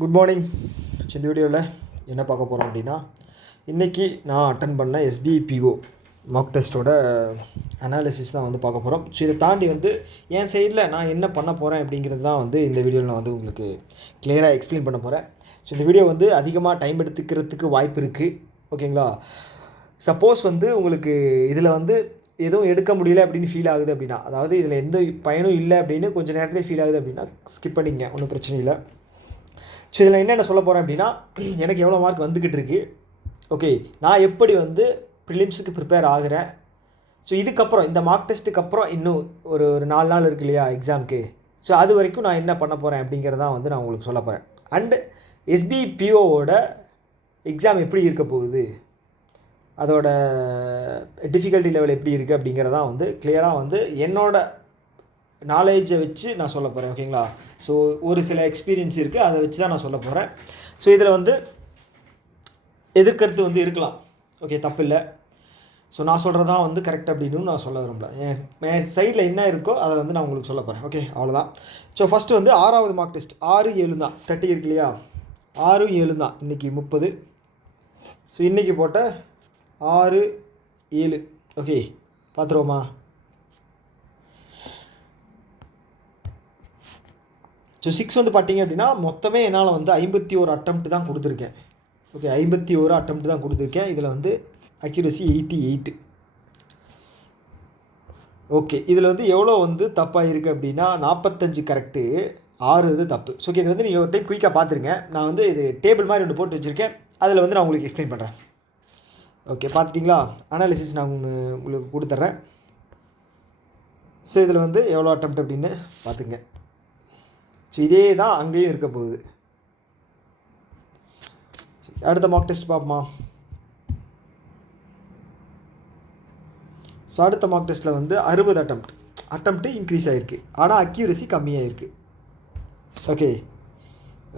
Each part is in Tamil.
Good morning. இந்த வீடியோவில் என்ன பார்க்க போகிறோம் அப்படின்னா, இன்றைக்கி நான் அட்டன் பண்ண எஸ்பிபிஓ மார்க் டெஸ்ட்டோட அனாலிசிஸ் தான் வந்து பார்க்க போகிறோம். ஸோ இதை தாண்டி வந்து என் சைடில் நான் என்ன பண்ண போகிறேன் அப்படிங்கிறது தான் வந்து இந்த வீடியோவில் நான் வந்து உங்களுக்கு கிளியராக எக்ஸ்பிளைன் பண்ண போகிறேன். ஸோ இந்த வீடியோ வந்து அதிகமாக டைம் எடுத்துக்கிறதுக்கு வாய்ப்பு இருக்குது. ஓகேங்களா? சப்போஸ் வந்து உங்களுக்கு இதில் வந்து எதுவும் எடுக்க முடியல அப்படின்னு ஃபீல் ஆகுது அப்படின்னா, அதாவது இதில் எந்த பயனும் இல்லை அப்படின்னு கொஞ்சம் நேரத்துலேயே ஃபீல் ஆகுது அப்படின்னா ஸ்கிப் பண்ணிங்க, ஒன்றும் பிரச்சனை இல்லை. ஸோ இதில் என்னென்ன சொல்ல போகிறேன் அப்படின்னா, எனக்கு எவ்வளோ மார்க் வந்துக்கிட்டு இருக்குது, ஓகே, நான் எப்படி வந்து ப்ரிலிம்ஸுக்கு ப்ரிப்பேர் ஆகிறேன், ஸோ இதுக்கப்புறம் இந்த மார்க் டெஸ்ட்டுக்கு அப்புறம் இன்னும் ஒரு 4 நாள் இருக்கு இல்லையா எக்ஸாமுக்கு, ஸோ அது வரைக்கும் நான் என்ன பண்ண போகிறேன் அப்படிங்கிறதான் வந்து நான் உங்களுக்கு சொல்ல போகிறேன். அண்டு எஸ்பிபிஓவோட எக்ஸாம் எப்படி இருக்க போகுது, அதோட டிஃபிகல்ட்டி லெவல் எப்படி இருக்குது அப்படிங்கிறதான் வந்து கிளியராக வந்து என்னோட நாலேஜை வச்சு நான் சொல்ல போகிறேன். ஓகேங்களா? ஸோ ஒரு சில எக்ஸ்பீரியன்ஸ் இருக்குது, அதை வச்சு தான் நான் சொல்ல போகிறேன். ஸோ இதில் வந்து எதிர்கருத்து வந்து இருக்கலாம், ஓகே, தப்பு இல்லை. ஸோ நான் சொல்கிறது தான் வந்து கரெக்ட் அப்படின்னு நான் சொல்ல விரும்பல. என் சைடில் என்ன இருக்கோ அதை வந்து நான் உங்களுக்கு சொல்ல போகிறேன். ஓகே, அவ்வளோதான். ஸோ ஃபஸ்ட்டு வந்து 6வது மார்க் டெஸ்ட் 6-7 தான், 30 இருக்கு இல்லையா, 6-7 தான் இன்றைக்கி 30. ஸோ இன்றைக்கி போட்ட 6-7, ஓகே, பார்த்துருவோமா? ஸோ 6 வந்து பார்த்தீங்க அப்படின்னா மொத்தமே என்னால் வந்து 51 அட்டம்ப்ட் தான் கொடுத்துருக்கேன். ஓகே, 51 அட்டம்ப்ட் தான் கொடுத்துருக்கேன். இதில் வந்து அக்யூரசி 88. ஓகே, இதில் வந்து எவ்வளோ வந்து தப்பாக இருக்குது அப்படின்னா 45 கரெக்டு, 6 இது தப்பு. ஸோ ஓகே, இது வந்து நீங்கள் ஒரு டைம் குயிக்காக பார்த்துருங்க. நான் வந்து இது டேபிள் மாதிரி ஒன்று போட்டு வச்சுருக்கேன், அதில் வந்து நான் உங்களுக்கு எக்ஸ்பிளைன் பண்ணுறேன். ஓகே, பார்த்துட்டிங்களா? அனாலிசிஸ் நான் உங்களுக்கு கொடுத்துட்றேன். ஸோ இதில் வந்து எவ்வளோ அட்டம்ப்ட் அப்படின்னு பார்த்துங்க. ஸோ இதே தான் அங்கேயும் இருக்க போகுது. அடுத்த மார்க் டெஸ்ட் பார்ப்போமா? ஸோ அடுத்த மார்க் டெஸ்ட்டில் வந்து 60 அட்டம்ப்ட்டு இன்க்ரீஸ் ஆகிருக்கு, ஆனால் அக்யூரசி கம்மியாக இருக்குது. ஓகே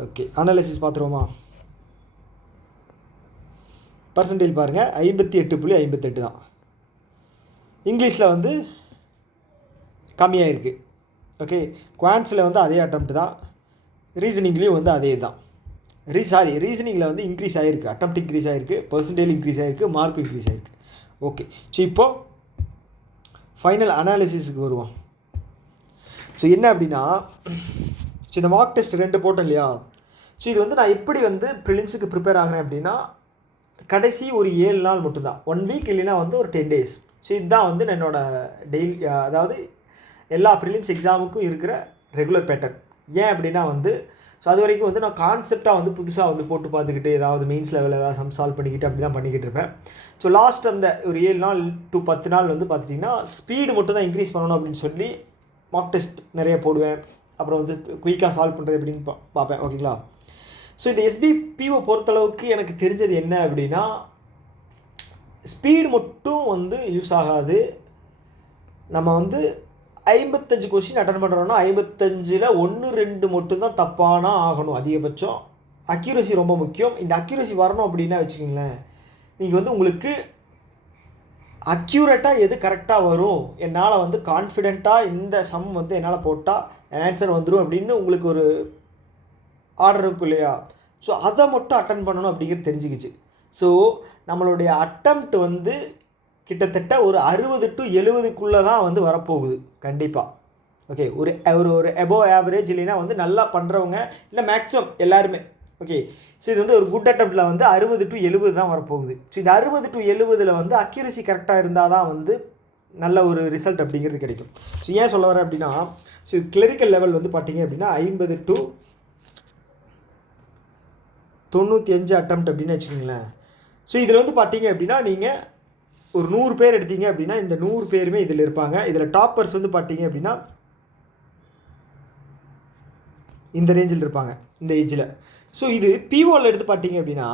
ஓகே, அனாலிசிஸ் பார்த்துருவோமா? பர்சன்டேஜ் பாருங்கள், 58.58 தான். இங்கிலீஷில் வந்து கம்மியாக இருக்குது. ஓகே, குவான்ஸில் வந்து அதே அட்டம்ப்ட் தான், ரீசனிங்லேயும் வந்து அதே தான். ரீசனிங்கில் வந்து இன்க்ரீஸ் ஆகிருக்கு, அட்டம்ப்ட் இன்க்ரீஸ் ஆகிருக்கு, பர்சன்டேஜ் இன்க்ரீஸ் ஆகிருக்கு, மார்க்கும் இன்க்ரீஸ் ஆகிருக்கு. ஓகே, ஸோ இப்போது ஃபைனல் அனாலிசிஸுக்கு வருவோம். ஸோ என்ன அப்படின்னா, ஸோ இந்த மார்க் டெஸ்ட் 2 போட்டோம் இல்லையா, ஸோ இது வந்து நான் எப்படி வந்து ப்ரிலிம்ஸுக்கு ப்ரிப்பேர் ஆகிறேன் அப்படின்னா, கடைசி ஒரு 7 நாள் மட்டும்தான், 1 வீக் இல்லைன்னா வந்து ஒரு 10 days. ஸோ இதுதான் வந்து என்னோடய டெய்லி, அதாவது எல்லா ப்ரிலிம்ஸ் எக்ஸாமுக்கும் இருக்கிற ரெகுலர் பேட்டர்ன். ஏன் அப்படின்னா வந்து, ஸோ அது வரைக்கும் வந்து நான் கான்செப்டாக வந்து புதுசாக வந்து போட்டு பார்த்துக்கிட்டு ஏதாவது மெயின்ஸ் லெவலில் ஏதாவது சம் சால்வ் பண்ணிக்கிட்டு அப்படி தான் பண்ணிக்கிட்டு இருப்பேன். ஸோ லாஸ்ட் அந்த ஒரு 7 நாள் டு 10 நாள் வந்து பார்த்துட்டிங்கன்னா ஸ்பீடு மட்டும் தான் இன்க்ரீஸ் பண்ணணும் அப்படின்னு சொல்லி மார்க் டெஸ்ட் நிறைய போடுவேன். அப்புறம் வந்து குயிக்காக சால்வ் பண்ணுறது எப்படின்னு பார்ப்பேன். ஓகேங்களா? ஸோ இந்த எஸ்பிபிஓ பொறுத்தளவுக்கு எனக்கு தெரிஞ்சது என்ன அப்படின்னா, ஸ்பீடு மட்டும் வந்து யூஸ் ஆகாது. நம்ம வந்து 55 கொஸ்டின் அட்டன் பண்ணுறோன்னா 55ல் 1-2 மட்டும்தான் தப்பானா ஆகணும் அதிகபட்சம். அக்யூரசி ரொம்ப முக்கியம். இந்த அக்யூரசி வரணும் அப்படின்னா வச்சுக்கோங்களேன், நீங்கள் வந்து உங்களுக்கு அக்யூரேட்டாக எது கரெக்டாக வரும், என்னால் வந்து கான்ஃபிடெண்ட்டாக இந்த சம் வந்து என்னால் போட்டால் ஆன்சர் வந்துடும் அப்படின்னு உங்களுக்கு ஒரு ஆர்டர் இருக்கும் இல்லையா, ஸோ அதை மட்டும் அட்டன் பண்ணணும் அப்படிங்கிறது தெரிஞ்சுக்கிச்சு. ஸோ நம்மளுடைய அட்டம்ப்ட் வந்து கிட்டத்தட்ட ஒரு 60 to 70க்குள்ளே தான் வந்து வரப்போகுது கண்டிப்பாக. ஓகே, ஒரு ஒரு எபோவ் ஆவரேஜ் இல்லைன்னா வந்து நல்லா பண்ணுறவங்க இல்லை மேக்ஸிமம் எல்லாருமே. ஓகே, ஸோ இது வந்து ஒரு குட் அட்டம்ப்டில் வந்து 60 to 70 தான் வரப்போகுது. ஸோ இது 60 to 70ல் வந்து அக்யூரசி கரெக்டாக இருந்தால் தான் வந்து நல்ல ஒரு ரிசல்ட் அப்படிங்கிறது கிடைக்கும். ஸோ ஏன் சொல்ல வரேன் அப்படின்னா, ஸோ கிளரிக்கல் லெவல் வந்து பார்த்தீங்க அப்படின்னா 50 to 95 அட்டம்ப்ட் அப்படின்னு வச்சுக்கோங்களேன். ஸோ இதில் வந்து பார்த்தீங்க அப்படின்னா நீங்கள் ஒரு 100 பேர் எடுத்தீங்க அப்படின்னா இந்த 100 பேருமே இதில் இருப்பாங்க. இதில் டாப்பர்ஸ் வந்து பார்த்தீங்க அப்படின்னா இந்த ரேஞ்சில் இருப்பாங்க, இந்த ஏஜில். ஸோ இது பிஓவில் எடுத்து பார்த்தீங்க அப்படின்னா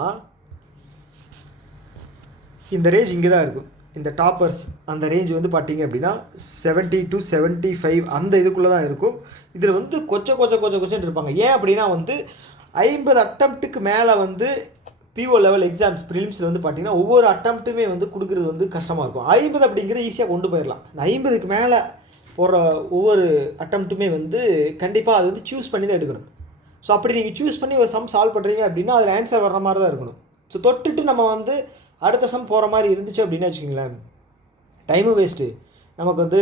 இந்த ரேஞ்ச் இங்கே தான் இருக்கும். இந்த டாப்பர்ஸ் அந்த ரேஞ்ச் வந்து பார்த்தீங்க அப்படின்னா 70 to 75 அந்த இதுக்குள்ளே தான் இருக்கும். இதில் வந்து கொஞ்சம் இருப்பாங்க. ஏன் அப்படின்னா வந்து 50 அட்டம்ப்ட்டுக்கு மேலே வந்து பிஓ லெவல் எக்ஸாம்ஸ் ப்ரிலிம்ஸில் வந்து பார்த்தீங்கன்னா ஒவ்வொரு அட்டம்ப்ட்டுமே வந்து கொடுக்குறது வந்து கஷ்டமாக இருக்கும். 50 அப்படிங்கிறது ஈஸியாக கொண்டு போயிடலாம். இந்த 50க்கு மேலே போடுற ஒவ்வொரு அட்டம்ப்ட்டுமே வந்து கண்டிப்பாக அது வந்து சூஸ் பண்ணி தான் எடுக்கணும். ஸோ அப்படி நீங்கள் சூஸ் பண்ணி ஒரு சம் சால்வ் பண்ணுறீங்க அப்படின்னா அதில் ஆன்சர் வர்ற மாதிரி தான் இருக்கணும். ஸோ தொட்டுட்டு நம்ம வந்து அடுத்த சம் போகிற மாதிரி இருந்துச்சு அப்படின்னு வச்சுக்கோங்களேன், டைமும் வேஸ்ட்டு, நமக்கு வந்து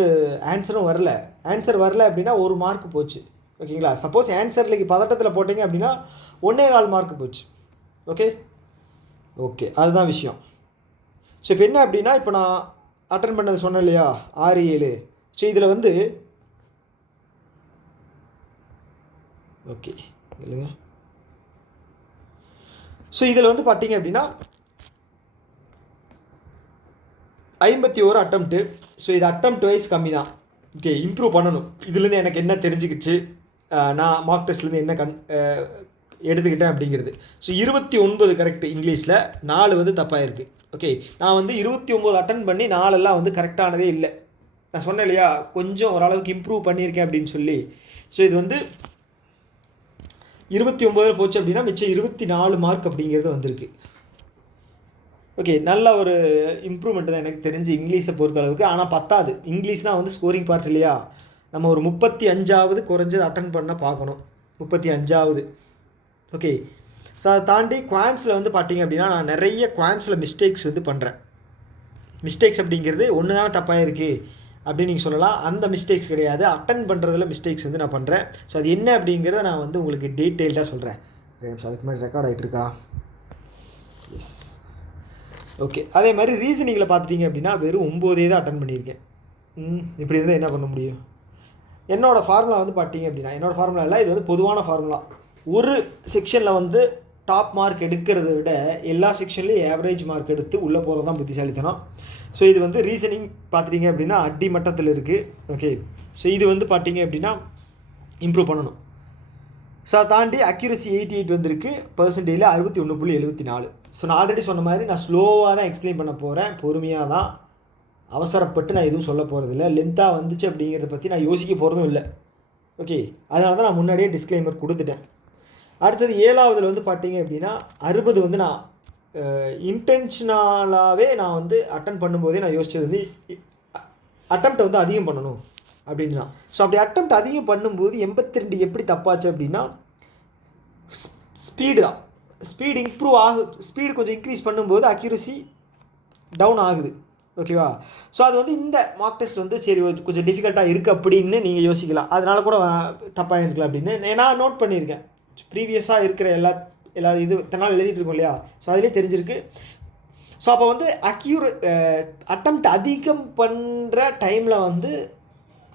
ஆன்சரும் வரல. ஆன்சர் வரல அப்படின்னா 1 மார்க் போச்சு. ஓகேங்களா? சப்போஸ் ஆன்சர்லைக்கு பதட்டத்தில் போட்டிங்க அப்படின்னா 1.25 மார்க் போச்சு. ஓகே அதுதான் விஷயம். ஸோ இப்போ என்ன அப்படின்னா, இப்போ நான் அட்டன் பண்ணது சொன்னேன் இல்லையா 6, 7. ஸோ இதில் வந்து ஓகே இல்லைங்க. ஸோ இதில் வந்து பார்த்தீங்க அப்படின்னா 51 அட்டம்ப்ட்டு. ஸோ இது அட்டம்ப்ட் வைஸ் கம்மி தான். ஓகே, இம்ப்ரூவ் பண்ணணும். இதுலேருந்து எனக்கு என்ன தெரிஞ்சுக்கிச்சு, நான் மார்க் டெஸ்ட்லேருந்து என்ன எடுத்துக்கிட்டேன் அப்படிங்கிறது. ஸோ 29 கரெக்ட் இங்கிலீஷில், 4 வந்து தப்பாக இருக்குது. ஓகே, நான் வந்து 29 அட்டன் பண்ணி 4 வந்து கரெக்டானதே இல்லை. நான் சொன்னேன் இல்லையா கொஞ்சம் ஓரளவுக்கு இம்ப்ரூவ் பண்ணியிருக்கேன் அப்படின்னு சொல்லி. ஸோ இது வந்து 29 போச்சு அப்படின்னா மிச்சம் 24 மார்க் அப்படிங்கிறது வந்திருக்கு. ஓகே, நல்ல ஒரு இம்ப்ரூவ்மெண்ட் தான் எனக்கு தெரிஞ்சு இங்கிலீஷை பொறுத்தளவுக்கு. ஆனால் பத்தாது, இங்கிலீஷ் தான் வந்து ஸ்கோரிங் பார்ட் இல்லையா. நம்ம ஒரு 35வது குறைஞ்சது அட்டன் பண்ண பார்க்கணும், 35வது. ஓகே, ஸோ அதை தாண்டி குவான்ஸில் வந்து பார்த்தீங்க அப்படின்னா நான் நிறைய குவான்ஸில் மிஸ்டேக்ஸ் வந்து பண்ணுறேன். மிஸ்டேக்ஸ் அப்படிங்கிறது ஒன்று தானே தப்பாக இருக்குது அப்படின்னு நீங்கள் சொல்லலாம். அந்த மிஸ்டேக்ஸ் கிடையாது, அட்டன் பண்ணுறதுல மிஸ்டேக்ஸ் வந்து நான் பண்ணுறேன். ஸோ அது என்ன அப்படிங்கிறத நான் வந்து உங்களுக்கு டீட்டெயில்டாக சொல்கிறேன். அதுக்கு முன்னாடி ரெக்கார்ட் ஆகிட்டு இருக்கா? எஸ். ஓகே, அதே மாதிரி ரீசனிங்கில் பார்த்துட்டிங்க அப்படின்னா வெறும் 9 தான் அட்டன் பண்ணியிருக்கேன். இப்படி இருந்தால் என்ன பண்ண முடியும்? என்னோடய ஃபார்முலா வந்து பார்த்தீங்க அப்படின்னா, என்னோடய ஃபார்முலா இல்லை, இது வந்து பொதுவான ஃபார்முலா. ஒரு செக்ஷனில் வந்து டாப் மார்க் எடுக்கிறத விட எல்லா செக்ஷன்லேயும் ஆவரேஜ் மார்க் எடுத்து உள்ளே போகிறது தான் புத்திசாலித்தனம். ஸோ இது வந்து ரீசனிங் பார்த்துட்டிங்க அப்படின்னா அடி மட்டத்தில் இருக்குது. ஓகே, ஸோ இது வந்து பார்த்தீங்க அப்படின்னா இம்ப்ரூவ் பண்ணணும். ஸோ அதை தாண்டி அக்யூரசி 88 வந்திருக்கு, பர்சன்டேஜில் 61.74. ஸோ நான் ஆல்ரெடி சொன்ன மாதிரி நான் ஸ்லோவாக தான் எக்ஸ்பிளைன் பண்ண போகிறேன், பொறுமையாக தான், அவசரப்பட்டு நான் எதுவும் சொல்ல போகிறதில்ல. லென்த்தாக வந்துச்சு அப்படிங்கிறத பற்றி நான் யோசிக்க போகிறதும் இல்லை. ஓகே, அதனால தான் நான் முன்னாடியே டிஸ்க்ளைமர் கொடுத்துட்டேன். அடுத்தது 7வதுல வந்து பார்த்தீங்க அப்படின்னா 60 வந்து நான் இன்டென்ஷனலாகவே நான் வந்து அட்டன் பண்ணும்போதே நான் யோசித்தது வந்து அட்டம்ப்டை வந்து அதிகம் பண்ணணும் அப்படின்னு தான். ஸோ அப்படி அட்டம்ப்ட் அதிகம் பண்ணும்போது 82 எப்படி தப்பாச்சு அப்படின்னா ஸ்பீடு தான். ஸ்பீடு இம்ப்ரூவ் ஸ்பீடு கொஞ்சம் இன்க்ரீஸ் பண்ணும்போது அக்யூரசி டவுன் ஆகுது. ஓகேவா? ஸோ அது வந்து இந்த மார்க் டெஸ்ட் வந்து சரி கொஞ்சம் டிஃபிகல்ட்டாக இருக்குது அப்படின்னு நீங்கள் யோசிக்கலாம். அதனால கூட தப்பாக இருக்கலாம் அப்படின்னு நான் நோட் பண்ணியிருக்கேன். ப்ரீவியஸாக இருக்கிற எல்லா இது தன்னால் எழுதிட்டு இருக்கோம் இல்லையா, ஸோ அதிலே தெரிஞ்சிருக்கு. ஸோ அப்போ வந்து அட்டம்ப்ட் அதிகம் பண்ணுற டைமில் வந்து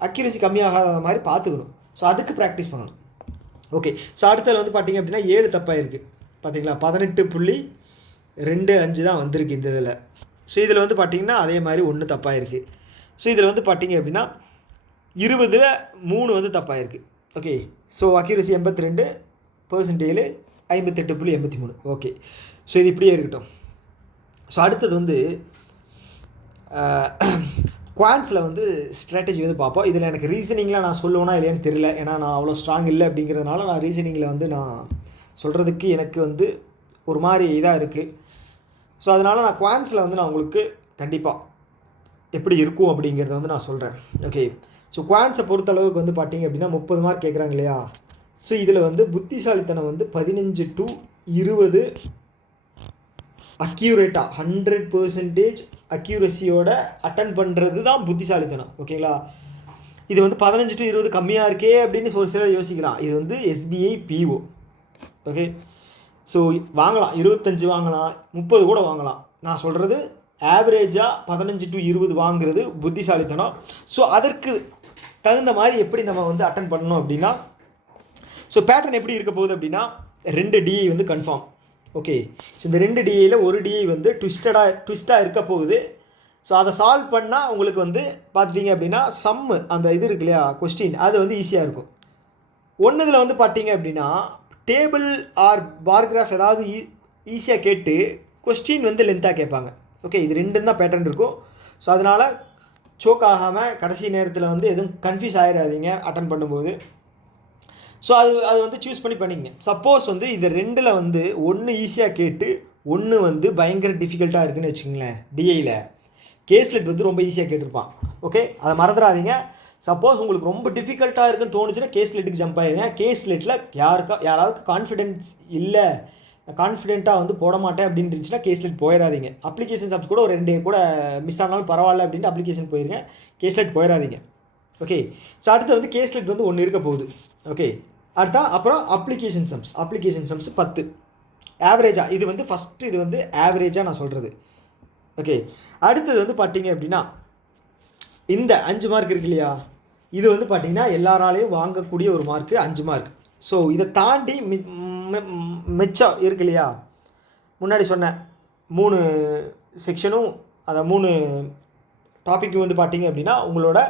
அக்யூரசி கம்மியாகாத மாதிரி பார்த்துக்கணும். ஸோ அதுக்கு ப்ராக்டிஸ் பண்ணணும். ஓகே, ஸோ அடுத்ததில் வந்து பார்த்திங்க அப்படின்னா 7 தப்பாக இருக்குது. பார்த்தீங்களா, 18.25 தான் வந்திருக்கு இந்த இதில். ஸோ இதில் வந்து பார்த்திங்கன்னா அதே மாதிரி 1 தப்பாக இருக்குது. ஸோ இதில் வந்து பார்த்திங்க அப்படின்னா 20ல் 3 வந்து தப்பாக இருக்குது. Okay, so accuracy 82, percentage 58.83. Okay, so இது இப்படியே இருக்கட்டும். ஸோ அடுத்தது வந்து குவான்ஸில் வந்து ஸ்ட்ராட்டஜி வந்து பார்ப்போம். இதில் எனக்கு ரீசனிங்கில் நான் சொல்லுவேனா இல்லையான்னு தெரியல, ஏன்னா நான் அவ்வளோ ஸ்ட்ராங் இல்லை அப்படிங்கிறதுனால நான் ரீசனிங்கில் வந்து நான் சொல்கிறதுக்கு எனக்கு வந்து ஒரு மாதிரி இதாக இருக்குது. ஸோ அதனால் நான் குவான்ஸில் வந்து நான் உங்களுக்கு கண்டிப்பாக எப்படி இருக்கும் அப்படிங்கிறத வந்து நான் சொல்கிறேன். ஓகே, ஸோ குவான்ஸை பொறுத்தளவுக்கு வந்து பார்த்திங்க அப்படின்னா 30 மார்க் கேட்குறாங்க இல்லையா. ஸோ இதில் வந்து புத்திசாலித்தனம் வந்து 15 to 20 அக்யூரேட்டாக 100% அக்யூரஸியோட அட்டன் பண்ணுறது தான் புத்திசாலித்தனம். ஓகேங்களா? இது வந்து 15 to 20 கம்மியாக இருக்கே அப்படின்னு ஒரு சிலர் யோசிக்கலாம். இது வந்து SBI PO. ஓகே, ஸோ வாங்கலாம், 25 வாங்கலாம், 30 கூட வாங்கலாம். நான் சொல்கிறது ஆவரேஜாக 15 to 20 வாங்குறது புத்திசாலித்தனம். ஸோ அதற்கு தகுந்த மாதிரி எப்படி நம்ம வந்து அட்டன் பண்ணணும் அப்படின்னா, ஸோ பேட்டர்ன் எப்படி இருக்க போகுது அப்படின்னா 2 DI வந்து கன்ஃபார்ம். ஓகே, ஸோ இந்த 2 DIயில் ஒரு DI வந்து ட்விஸ்ட்டாக இருக்க போகுது. ஸோ அதை சால்வ் பண்ணால் உங்களுக்கு வந்து பார்த்துட்டிங்க அப்படின்னா சம்மு அந்த இது இருக்கு இல்லையா கொஸ்டின், அது வந்து ஈஸியாக இருக்கும். ஒன்றுதில் வந்து பார்த்தீங்க அப்படின்னா டேபிள் ஆர் பார்கிராஃப் ஏதாவது ஈஸியாக கேட்டு கொஸ்டின் வந்து லென்த்தாக கேட்பாங்க. ஓகே, இது 2 தான் பேட்டர்ன் இருக்கும். ஸோ அதனால் சோக் ஆகாமல் கடைசி நேரத்தில் வந்து எதுவும் கன்ஃபியூஸ் ஆகிடாதீங்க அட்டன் பண்ணும்போது. ஸோ அது வந்து சூஸ் பண்ணிங்க. சப்போஸ் வந்து இது 2ல் வந்து 1 ஈஸியாக கேட்டு 1 வந்து பயங்கர டிஃபிகல்ட்டாக இருக்குதுன்னு வச்சுக்கோங்களேன். டிஐயில் கேஸ்லெட் வந்து ரொம்ப ஈஸியாக கேட்டிருப்பான். ஓகே, அதை மறந்துடாதீங்க. சப்போஸ் உங்களுக்கு ரொம்ப டிஃபிகல்ட்டாக இருக்குன்னு தோணுச்சுன்னா கேஸ்லெட்டுக்கு ஜம்ப் ஆயிருங்க. கேஸ்லெட்டில் யாராவது கான்ஃபிடென்ஸ் இல்லை, கான்ஃபிடென்ட்டாக வந்து போட மாட்டேன் அப்படின்னு இருந்துச்சுன்னா கேஸ்லெட் போயிடாதீங்க. அப்ளிகேஷன் சப்ஸ் கூட ஒரு 2 கூட மிஸ் ஆனாலும் பரவாயில்ல அப்படின்ட்டு அப்ளிகேஷன் போயிருங்க, கேஸ்லெட் போயிடாதீங்க. ஓகே, ஸோ அடுத்து வந்து கேஸ்லெட் வந்து 1 இருக்க போகுது. ஓகே, அப்புறம் அப்ளிகேஷன் சம்ஸ் 10 ஆவரேஜாக. இது வந்து ஃபஸ்ட்டு, இது வந்து ஆவரேஜாக நான் சொல்கிறது. ஓகே, அடுத்தது வந்து பார்த்தீங்க அப்படின்னா இந்த 5 மார்க் இருக்கு இல்லையா, இது வந்து பார்த்திங்கன்னா எல்லாராலையும் வாங்கக்கூடிய ஒரு மார்க்கு 5 மார்க். ஸோ இதை தாண்டி மிச்சம் இருக்கு இல்லையா, முன்னாடி சொன்னேன் 3 செக்ஷனும் அதை 3 டாப்பிக்கும் வந்து பார்த்தீங்க அப்படின்னா உங்களோட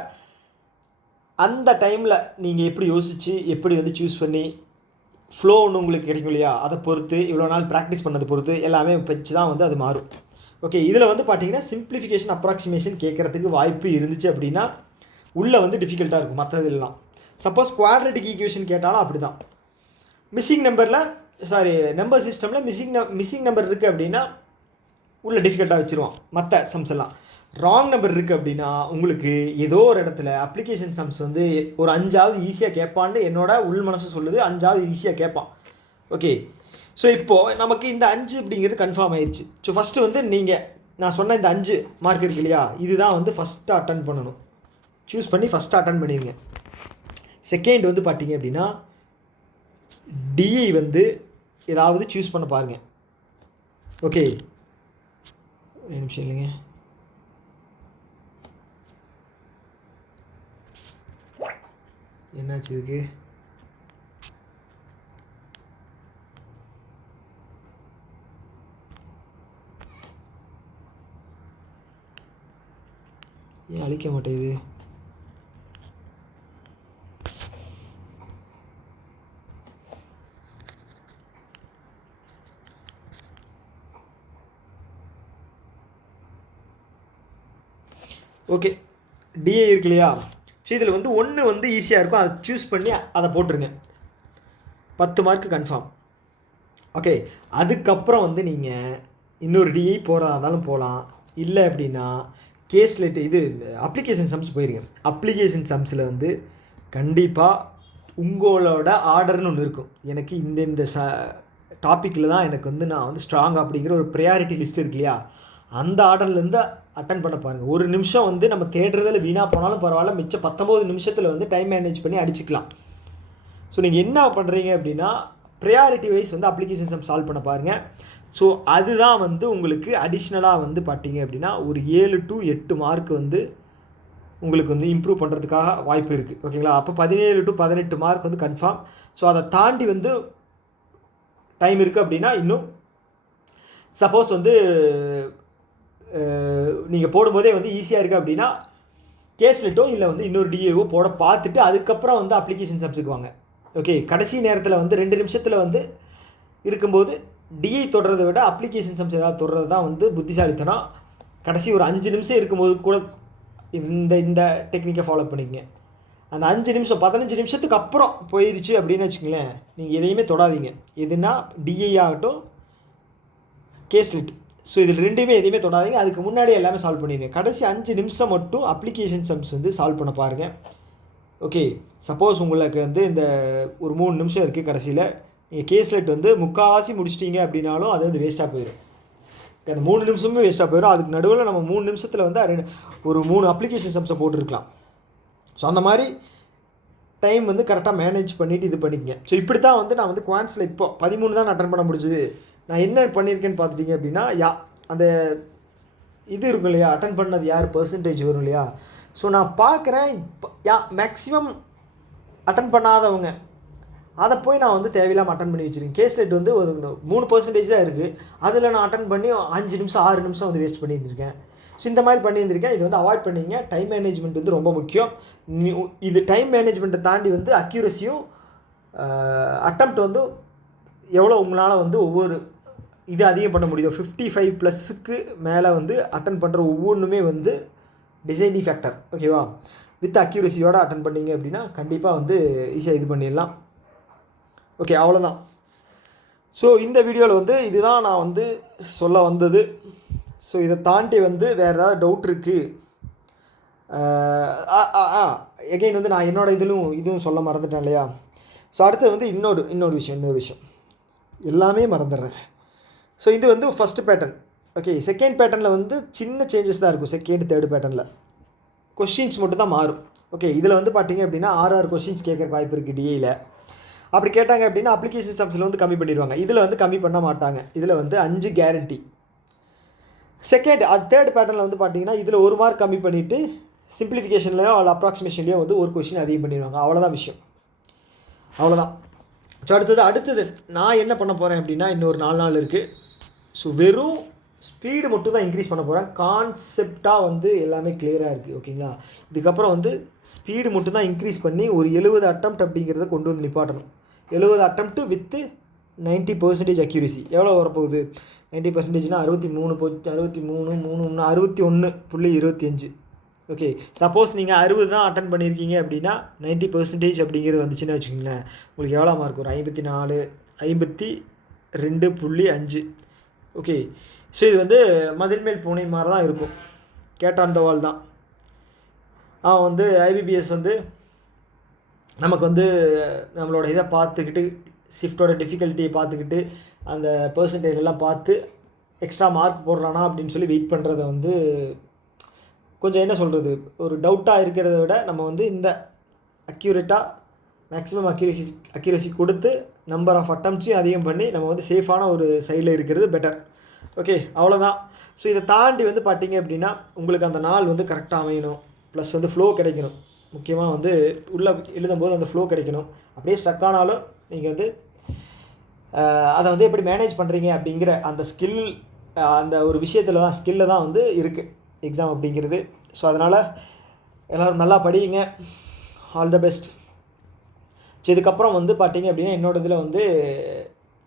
அந்த டைமில் நீங்கள் எப்படி யோசித்து எப்படி வந்து சூஸ் பண்ணி ஃப்ளோ ஒன்று உங்களுக்கு கிடைக்கும் இல்லையா, அதை பொறுத்து இவ்வளோ நாள் ப்ராக்டிஸ் பண்ணதை பொறுத்து எல்லாமே வச்சு தான் வந்து அது மாறும். ஓகே, இதில் வந்து பார்த்தீங்கன்னா சிம்பிளிஃபிகேஷன் அப்ராக்சிமேஷன் கேட்குறதுக்கு வாய்ப்பு இருந்துச்சு அப்படின்னா உள்ளே வந்து டிஃபிகல்ட்டாக இருக்கும். மற்றதுலாம் சப்போஸ் குவாட்ரேட்டிக் ஈக்குவேஷன் கேட்டாலும் அப்படி தான். நம்பர் சிஸ்டமில் மிஸ்ஸிங் நம்பர் இருக்குது அப்படின்னா உள்ளே டிஃபிகல்ட்டாக வச்சுருவான் மற்ற சம்ஸ் எல்லாம். ராங் நம்பர் இருக்குது அப்படின்னா உங்களுக்கு ஏதோ ஒரு இடத்துல அப்ளிகேஷன் சம்ஸ் வந்து ஒரு 5ஆவது ஈஸியாக கேட்பான்னு என்னோட உள் மனசு சொல்லுது, 5ஆவது ஈஸியாக கேட்பான். ஓகே, ஸோ இப்போது நமக்கு இந்த 5 அப்படிங்கிறது கன்ஃபார்ம் ஆயிடுச்சு. ஸோ ஃபஸ்ட்டு வந்து நான் சொன்ன இந்த 5 மார்க் இருக்கு இல்லையா, இதுதான் வந்து ஃபஸ்ட்டு அட்டன் பண்ணணும். சூஸ் பண்ணி ஃபஸ்ட்டு அட்டன் பண்ணிடுங்க. செகண்ட் வந்து பார்த்தீங்க அப்படின்னா டிஐ வந்து ஏதாவது சூஸ் பண்ண பாருங்கள். ஓகே, ஒரு நிமிஷம் இல்லைங்க, என்னாச்சு இதுக்கு? ஏன் அழிக்க மாட்டேங்குது? ஓகே, டிஏ இருக்கு இல்லையா, ஸோ இதில் வந்து 1 வந்து ஈஸியாக இருக்கும், அதை சூஸ் பண்ணி அதை போட்டுருங்க. 10 மார்க்கு கன்ஃபார்ம். ஓகே, அதுக்கப்புறம் வந்து நீங்கள் இன்னொரு டிஐ போகிறதா இருந்தாலும் போகலாம். இல்லை அப்படின்னா கேஸ்லெட் இது அப்ளிகேஷன் சம்ஸ் போயிருங்க. அப்ளிகேஷன் சம்ஸில் வந்து கண்டிப்பாக உங்களோட ஆர்டர்னு ஒன்று இருக்கும். எனக்கு இந்த டாப்பிக்கில் தான் எனக்கு வந்து நான் வந்து ஸ்ட்ராங் அப்படிங்கிற ஒரு ப்ரையாரிட்டி லிஸ்ட் இருக்கு இல்லையா, அந்த ஆர்டர்லேருந்து அட்டன் பண்ண பாருங்கள். ஒரு நிமிஷம் வந்து நம்ம தேடுறதில் வீணாக போனாலும் பரவாயில்ல, மிச்சம் 19 நிமிஷத்தில் வந்து டைம் மேனேஜ் பண்ணி அடிச்சுக்கலாம். ஸோ நீங்கள் என்ன பண்ணுறீங்க அப்படின்னா ப்ரையாரிட்டி வைஸ் வந்து அப்ளிகேஷன் சம் சால்வ் பண்ண பாருங்கள். ஸோ அதுதான் வந்து உங்களுக்கு அடிஷ்னலாக வந்து பார்த்தீங்க அப்படின்னா ஒரு 7 to 8 மார்க் வந்து உங்களுக்கு வந்து இம்ப்ரூவ் பண்ணுறதுக்காக வாய்ப்பு இருக்குது. ஓகேங்களா, அப்போ 17 to 18 மார்க் வந்து கன்ஃபார்ம். ஸோ அதை தாண்டி வந்து டைம் இருக்குது அப்படின்னா இன்னும் சப்போஸ் வந்து நீங்கள் போடும்போதே வந்து ஈஸியாக இருக்குது அப்படின்னா கேஸ்லெட்டோ இல்லை வந்து இன்னொரு டிஏவோ போட பார்த்துட்டு அதுக்கப்புறம் வந்து அப்ளிகேஷன் சப்ஸுக்கு வாங்க. ஓகே, கடைசி நேரத்தில் வந்து 2 நிமிஷத்தில் வந்து இருக்கும்போது டிஐ தொடுறதை விட அப்ளிகேஷன் சம்ஸ் ஏதாவது தொடுறது தான் வந்து புத்திசாலித்தனம். கடைசி ஒரு 5 நிமிஷம் இருக்கும்போது கூட இந்த டெக்னிக்கை ஃபாலோ பண்ணிக்கங்க. அந்த 5 நிமிஷம் 15 நிமிஷத்துக்கு அப்புறம் போயிடுச்சு அப்படின்னு வச்சுக்கங்களேன், நீங்கள் எதையுமே தொடாதீங்க. எதுனா டிஐ ஆகட்டும் கேஸ்லெட், ஸோ இதில் 2மே எதையுமே தொடாதீங்க. அதுக்கு முன்னாடி எல்லாமே சால்வ் பண்ணிடுங்க. கடைசி 5 நிமிஷம் மட்டும் அப்ளிகேஷன் சம்ஸ் வந்து சால்வ் பண்ண பாருங்கள். ஓகே, சப்போஸ் உங்களுக்கு வந்து இந்த ஒரு 3 நிமிஷம் இருக்குது கடைசியில், நீங்கள் கேஸ்லெட் வந்து முக்கால்வாசி முடிச்சிட்டிங்க அப்படின்னாலும் அது வந்து வேஸ்ட்டாக போயிடும். அந்த 3 நிமிஷமே வேஸ்ட்டாக போயிடும். அதுக்கு நடுவில் நம்ம 3 நிமிஷத்தில் வந்து ஒரு 3 அப்ளிகேஷன் சம்ஸை போட்டுருக்கலாம். ஸோ அந்த மாதிரி டைம் வந்து கரெக்டாக மேனேஜ் பண்ணிவிட்டு இது பண்ணிக்கங்க. ஸோ இப்படி தான் வந்து நான் வந்து குவான்ஸில் இப்போ 13 தான் அட்டன் பண்ண முடிஞ்சுது. நான் என்ன பண்ணியிருக்கேன்னு பார்த்துட்டிங்க அப்படின்னா அந்த இது இருக்கும் இல்லையா, அட்டன் பண்ணது யார் பர்சன்டேஜ் வரும் இல்லையா, ஸோ நான் பார்க்குறேன் இப்போ மேக்ஸிமம் அட்டன் பண்ணாதவங்க அதை போய் நான் வந்து தேவையில்லாமல் அட்டன் பண்ணி வச்சுருக்கேன். கேஸ்லெட் வந்து ஒரு 3% தான் இருக்குது, அதில் நான் அட்டன் பண்ணி 5 நிமிஷம் 6 நிமிஷம் வந்து வேஸ்ட் பண்ணியிருந்திருக்கேன். ஸோ இந்த மாதிரி பண்ணியிருந்திருக்கேன். இது வந்து அவாய்ட் பண்ணிங்க. டைம் மேனேஜ்மெண்ட் வந்து ரொம்ப முக்கியம். இது டைம் மேனேஜ்மெண்ட்டை தாண்டி வந்து அக்யூரஸியும் அட்டெம்ப்ட் வந்து எவ்வளோ உங்களால் வந்து ஒவ்வொரு இது அதிகம் பண்ண முடியும். 55+ மேலே வந்து அட்டன் பண்ணுற ஒவ்வொன்றுமே வந்து டிசைடிங் ஃபேக்டர். ஓகேவா, வித் அக்யூரஸியோடு அட்டன் பண்ணிங்க அப்படின்னா கண்டிப்பாக வந்து ஈஸியாக இது பண்ணிடலாம். ஓகே, அவ்வளோதான். ஸோ இந்த வீடியோவில் வந்து இதுதான் நான் வந்து சொல்ல வந்தது. ஸோ இதை தாண்டி வந்து வேறு ஏதாவது டவுட் இருக்குது, எகெயின் வந்து நான் என்னோட இதுவும் சொல்ல மறந்துட்டேன் இல்லையா. ஸோ அடுத்தது வந்து இன்னொரு விஷயம் எல்லாமே மறந்துடுறேன். ஸோ இது வந்து ஃபஸ்ட்டு பேட்டர்ன். ஓகே, செகண்ட் பேட்டர்னில் வந்து சின்ன சேஞ்சஸ் தான் இருக்கும். செகண்ட் தேர்டு பேட்டர்னில் கொஷின்ஸ் மட்டும் தான் மாறும். ஓகே, இதில் வந்து பார்த்தீங்க அப்படின்னா 6 கொஷின்ஸ் கேட்குறக்கு வாய்ப்பு இருக்குது டிஏயில். அப்படி கேட்டாங்க அப்படின்னா அப்ளிகேஷன் சப்ஸில் வந்து கம்மி பண்ணிடுவாங்க. இதில் வந்து கம்மி பண்ண மாட்டாங்க. இதில் வந்து 5 கேரண்டி. தேர்ட் பேட்டர்னில் வந்து பார்த்தீங்கன்னா இதில் 1 மார்க் கம்மி பண்ணிவிட்டு சிம்பிளிஃபிகேஷன்லையோ அல்ல அப்ராக்சிமேஷன்லையோ வந்து ஒரு கொஷின் அதிகம் பண்ணிடுவாங்க. அவ்வளோதான் விஷயம், அவ்வளோதான். ஸோ அடுத்தது நான் என்ன பண்ண போகிறேன் அப்படின்னா இன்னொரு 4 நாள் இருக்குது. ஸோ வெறும் ஸ்பீடு மட்டும் தான் இன்க்ரீஸ் பண்ண போகிறேன். கான்செப்டாக வந்து எல்லாமே கிளியராக இருக்குது. ஓகேங்களா, இதுக்கப்புறம் வந்து ஸ்பீடு மட்டும் தான் இன்க்ரீஸ் பண்ணி ஒரு 70 அட்டெம்ப்ட் அப்படிங்கிறத கொண்டு வந்து நிப்பாட்டணும். 70 அட்டெம்ப்ட்டு வித்து 90% அக்யூரசி. எவ்வளோ வரப்போகுது? 90%னா 61.25. ஓகே, சப்போஸ் நீங்கள் 60 தான் அட்டன் பண்ணியிருக்கீங்க அப்படின்னா 90% அப்படிங்கிறது வந்துச்சுன்னு வச்சுக்கோங்களேன், உங்களுக்கு எவ்வளோ மார்க் வரும்? 52.5. ஓகே, ஸோ இது வந்து மதில்மேல் பூனை மாதிரி தான் இருக்கும். கேட்டான் வால் தான். அவன் வந்து ஐபிபிஎஸ் வந்து நமக்கு வந்து நம்மளோட இதை பார்த்துக்கிட்டு ஷிஃப்ட்டோட டிஃபிகல்ட்டியை பார்த்துக்கிட்டு அந்த பெர்சன்டேஜ் எல்லாம் பார்த்து எக்ஸ்ட்ரா மார்க் போடுறானா அப்படின்னு சொல்லி வெயிட் பண்ணுறத வந்து கொஞ்சம் என்ன சொல்கிறது, ஒரு டவுட்டாக இருக்கிறத விட நம்ம வந்து இந்த அக்யூரேட்டாக மேக்ஸிமம் அக்யூரசி கொடுத்து நம்பர் ஆஃப் அட்டம்ப்ட்ஸையும் அதிகம் பண்ணி நம்ம வந்து சேஃபான ஒரு சைடில் இருக்கிறது பெட்டர். ஓகே, அவ்வளோதான். ஸோ இதை தாண்டி வந்து பார்த்தீங்க அப்படின்னா உங்களுக்கு அந்த நாள் வந்து கரெக்டாக அமையணும். ப்ளஸ் வந்து ஃப்ளோ கிடைக்கணும். முக்கியமாக வந்து உள்ளே எழுதும்போது அந்த ஃப்ளோ கிடைக்கணும். அப்படியே ஸ்டக் ஆனாலும் நீங்கள் வந்து அதை வந்து எப்படி மேனேஜ் பண்ணுறீங்க அப்படிங்கிற அந்த ஸ்கில், அந்த ஒரு ஸ்கில்ல தான் வந்து இருக்குது எக்ஸாம் அப்படிங்கிறது. ஸோ அதனால் எல்லோரும் நல்லா படிங்க. All the best. ஸோ இதுக்கப்புறம் வந்து பார்த்தீங்க அப்படின்னா என்னோட இதில் வந்து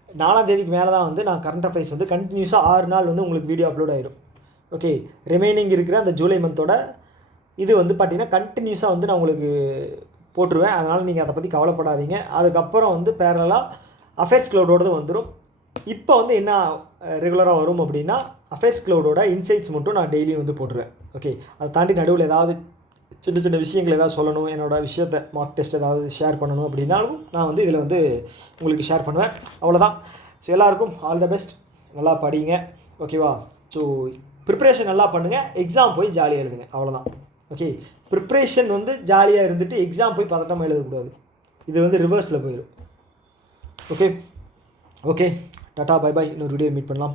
4ஆம் தேதிக்கு மேலே தான் வந்து நான் கரண்ட் அஃபேர்ஸ் வந்து கண்டினியூஸாக 6 நாள் வந்து உங்களுக்கு வீடியோ அப்லோட் ஆயிரும். ஓகே, ரிமைனிங் இருக்கிற அந்த ஜூலை மந்தோட இது வந்து பார்த்திங்கன்னா கண்டினியூஸாக வந்து நான் உங்களுக்கு போட்டுருவேன். அதனால் நீங்கள் அதை பற்றி கவலைப்படாதீங்க. அதுக்கப்புறம் வந்து பேரலாக அஃபேர்ஸ் க்ளவுடோடு வந்துடும். இப்போ வந்து என்ன ரெகுலராக வரும் அப்படின்னா அஃபேர்ஸ் க்ளவுடோட இன்சைட்ஸ் மட்டும் நான் டெய்லியும் வந்து போட்டுருவேன். ஓகே, அதை தாண்டி நடுவில் ஏதாவது சின்ன விஷயங்கள் ஏதாவது சொல்லணும், என்னோடய விஷயத்தை மார்க் டெஸ்ட் ஏதாவது ஷேர் பண்ணணும் அப்படின்னாலும் நான் வந்து இதில் வந்து உங்களுக்கு ஷேர் பண்ணுவேன். அவ்வளோதான். ஸோ எல்லாருக்கும் ஆல் த பெஸ்ட். நல்லா படிங்க. ஓகேவா? ஸோ ப்ரிப்ரேஷன் நல்லா பண்ணுங்கள். எக்ஸாம் போய் ஜாலியாக எழுதுங்க. அவ்வளோதான். ஓகே, ப்ரிப்ரேஷன் வந்து ஜாலியாக இருந்துட்டு எக்ஸாம் போய் பதட்டமாக எழுதக்கூடாது. இது வந்து ரிவர்ஸில் போயிடும். Okay, tata, bye bye. இன்னொரு வீடியோ மீட் பண்ணலாம்.